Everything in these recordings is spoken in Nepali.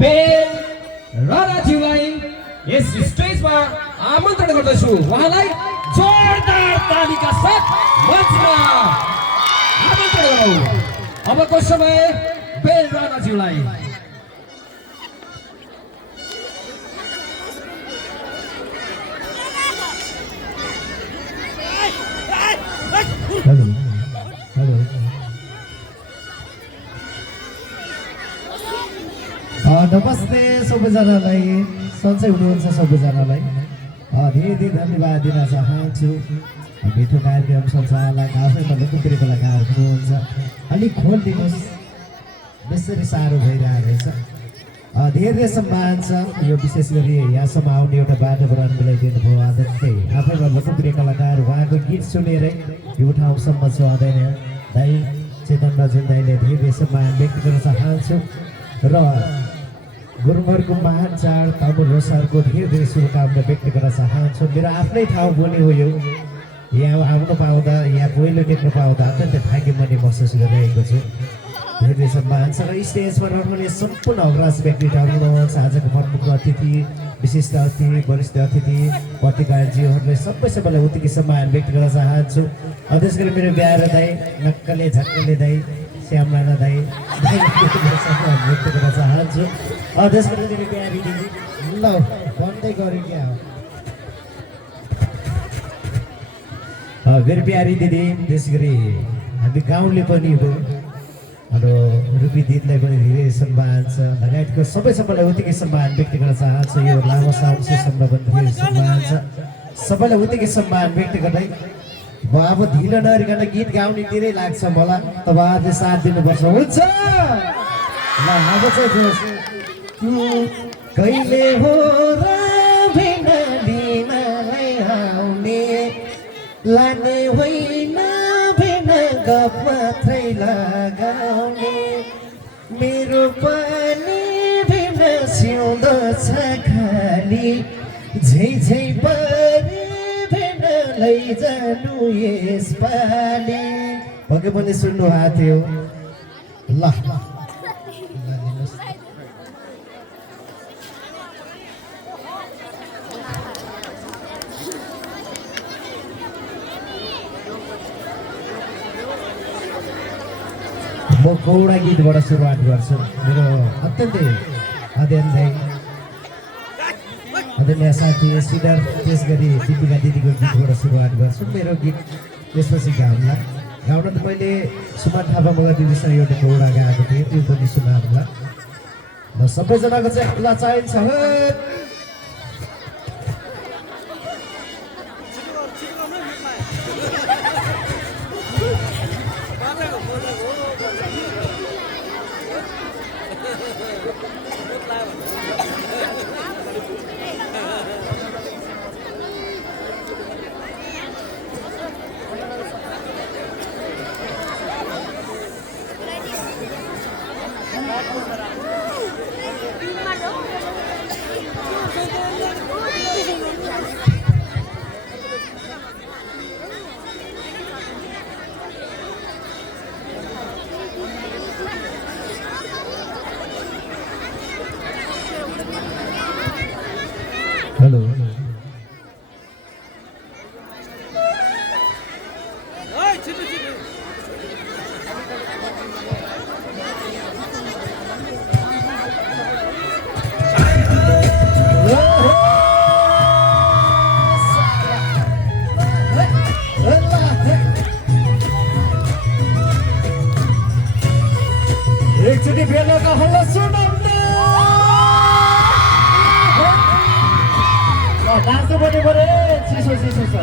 बेल राणाज्यूलाई यस स्टेजमा आमन्त्रण गर्दछु। उहाँलाई जोरदार तालीका साथ मञ्चमा आमन्त्रण गरौँ। अबको समय बेल राणाज्यूलाई। नमस्ते सबैजनालाई, सन्चै हुनुहुन्छ सबैजनालाई धेरै धेरै धन्यवाद दिन चाहन्छु। मिठो कार्यक्रम सञ्चालक आफैमा लोकप्रिय कलाकार हुनुहुन्छ, अलिक खोल दिनुहोस्, बेसरी साह्रो भइरहेको रहेछ। धेरै सम्मान छ, यो विशेष गरी यहाँसम्म आउने एउटा वातावरण मिलाइदिनु भयो। आदरणीय आफैमा लोकप्रिय कलाकार, उहाँको गीत सुनेरै यो ठाउँसम्म छ। आदरणीय दाइ चेतन नजुल दाइले धेरै सम्मान व्यक्त गर्न चाहन्छु र गुरुङहरूको महान चाड तमुल लोसारको धेरै धेरै शुभकामना व्यक्त गर्न चाहन्छु। मेरो आफ्नै ठाउँ पनि हो यो, यहाँ आउनु पाउँदा, यहाँ पहिलो देख्न पाउँदा अत्यन्तै भाग्यमानी महसुस गरिरहेको छु। धेरै सम्मान छ र स्टेजमा रहनुहुने सम्पूर्ण अग्रज व्यक्तिहरू हुनुहुन्छ, आजको प्रमुख अतिथि, विशिष्ट अतिथि, वरिष्ठ अतिथि, पत्रकारज्यूहरूलाई सबैलाई उत्तिकै सम्मान व्यक्त गर्न चाहन्छु। त्यसै गरी मेरो प्यारो दाइ, नक्कले झक्कले दाइ, श्याम राणा दाइ व्यक्त गर्न चाहन्छु। त्यसै गरी मेरो प्यारी दिदी, ल भन्दै गरेँ क्या हो मेरो प्यारी दिदी, त्यसै गरी हामी गाउँले पनि हो हाम्रो रुपी दिदीलाई पनि धेरै सम्मान छ। लगायतको सबैलाई उत्तिकै सम्मान व्यक्त गर्न चाहन्छु। यो लामो साउन्ड सिस्टमलाई पनि धेरै सम्मान छ। सबैलाई उत्तिकै सम्मान व्यक्त गर्दै म अब ढिलो नगरिकन गीत गाउने धेरै लाग्छ मलाई, तपाईँहरूले साथ दिनुपर्छ, हुन्छ? ल अब चाहिँ कहिले हो र भिन्न दिनलाई आउने, लाने होइन भिन्न गफ मात्रै लगाउने, मेरो पनि भिन्न सिउँदो छ खाली, झै झै परे भिन्न लैजानु यसपालि। पक्कै पनि सुन्नु भएको थियो। ल म गौडा गीतबाट सुरुवात गर्छु। मेरो अत्यन्तै आदरणीय साथी सिडर, त्यस गरी दिपिका दिदीको गीतबाट सुरुवात गर्छु। मेरो गीत त्यसपछि गाउँला। गाउन त मैले सुमन थापा मगर दिदीसँग एउटा गौडा गाएको थिएँ, त्यो पनि सुनाउँला। ल सबैजनाको चाहिँ हल्ला चाहिन्छ। हेलो एकचोटि बेलुका हल्ला सुनाउनु। नाच्नु पनि पऱ्यो, चिसो चिसो छ।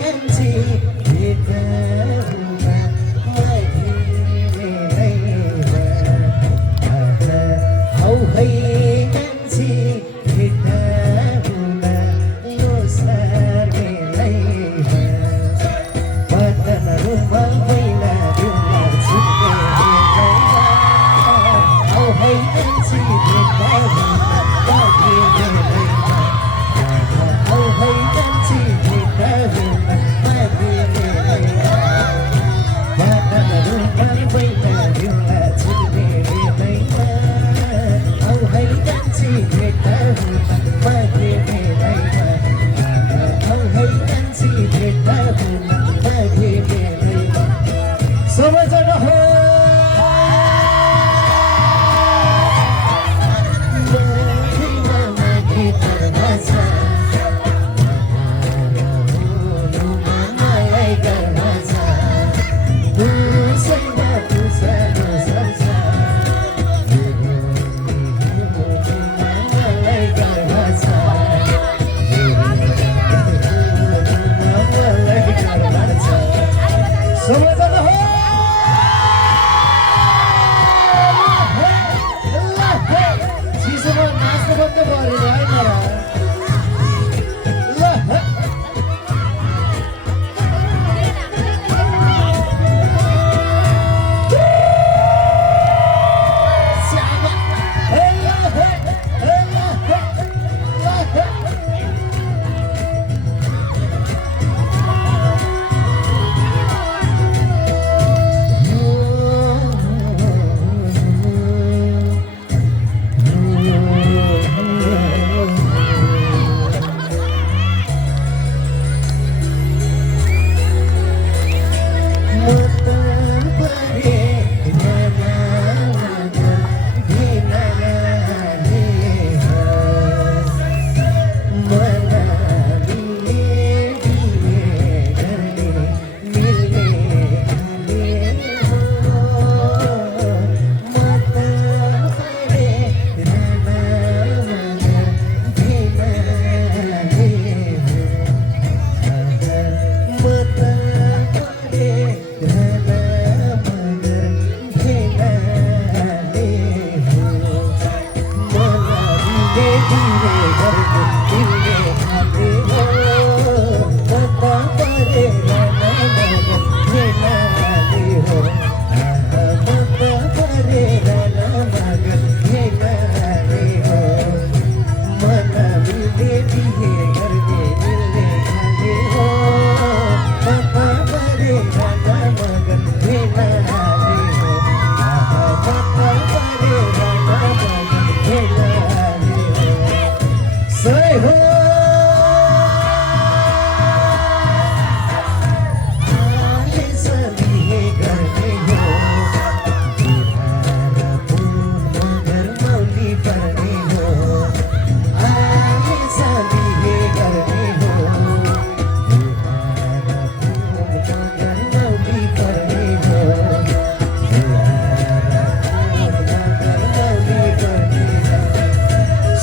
कान्छी भेट हुन मधिरैमा हौ है कान्छी भेट हुन लोसार मेलैमा बदनहरूमा मैला दिउँला छुट्ने बेलैमा हौ है कान्छी भेट हुन मधिरैमा हौ है कान्छी भेट हुन मधिरैमा बदनहरूमा मैला दिउँला छुट्ने बेलैमा हौ है कान्छी भेट हुन मधिरैमा हौ है कान्छी भेट हुन मधिरैमा सबैजना हो मधिरमा गीतमा छ मलाई गर्न छ तुसँग पुछ्नु सक्छ मलाई गर्न छ मलाई गर्न छ सबैजना हो चिसोमा नाच्नु बन्द गरेर है तर ल श्यामा हे ल हे ल हे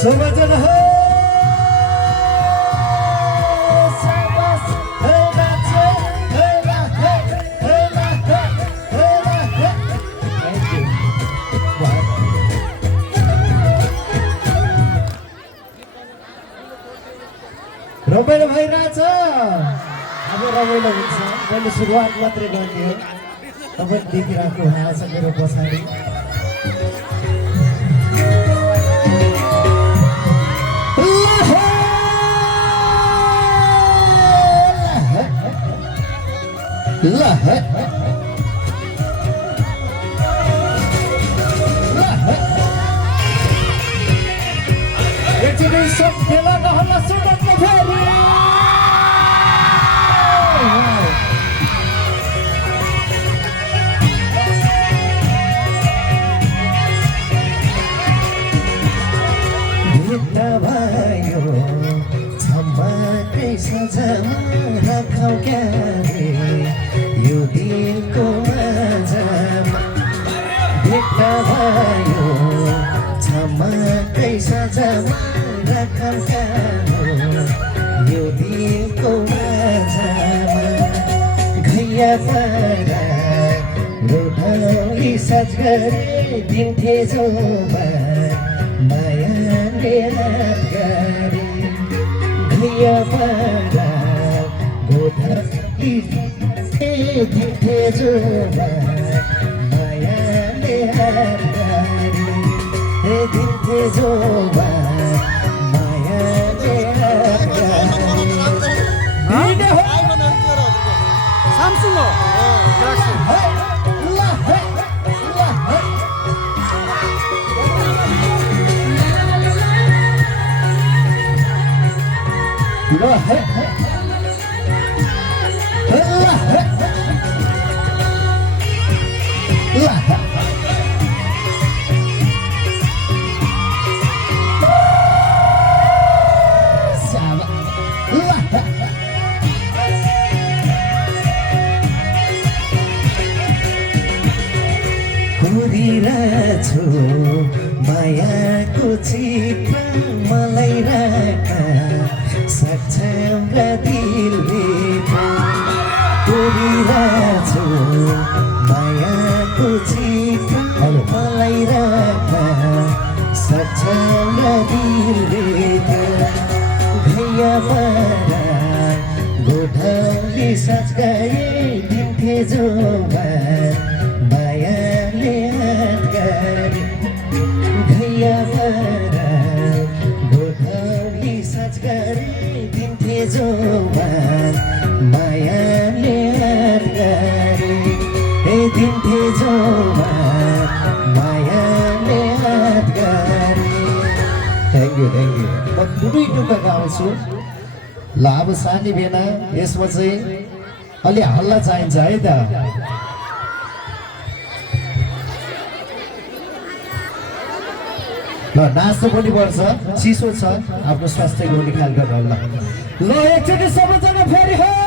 सबैजना हो शाबास हे नाचे हे ला हे ला हे ला हे थ्यांक यू रमाइलो भइरहेछ अब रमाइलो हुन्छ मैले सुरुवात मात्रै गर्ने हो तपाईँ देखिरहेको भएको छ मेरो पछाडि La है एकचोटि सब खेला नहला सुनत नफेरि भेट भयो छम्माकै सजामा राखौ क्यारे यो दिनको माझमा भेट भयो छम्माकै सजामा राखौ क्यारे यो दिनको माझमा भैया पारा रोधौली साज गरे दिन्थे जोबा मायाले हात गरे भैया पारा रोधौली दिन्थे जोबा मायाले हात गरे दिन्थे जोबा मायाले हात गरे Samsung lo. कुदिरहेछु मायाको चित्र मलाई राख्न सक्छ एउटा दिलभित्र कुदिरहेछु मायाको चित्र मलाई राख्न सक्छ एउटा दिलभित्र भैया पारा गोठौली साज गए दिन्थे जोबा मायाले हात गरे भैया पारा गोठौली साज गरे दिन्थे जोबा मायाले हात गरे दिन्थे जोबा मायाले हात गरे थ्याङ्क यू म दुवै टुक्का गाउँछु ल अब सानी बेना यसमा चाहिँ अलि हल्ला चाहिन्छ है त ल नाच्नु पनि पर्छ चिसो छ आफ्नो स्वास्थ्यको पनि ख्याल गर्नु ल एकचोटि सबैजना फेरि हो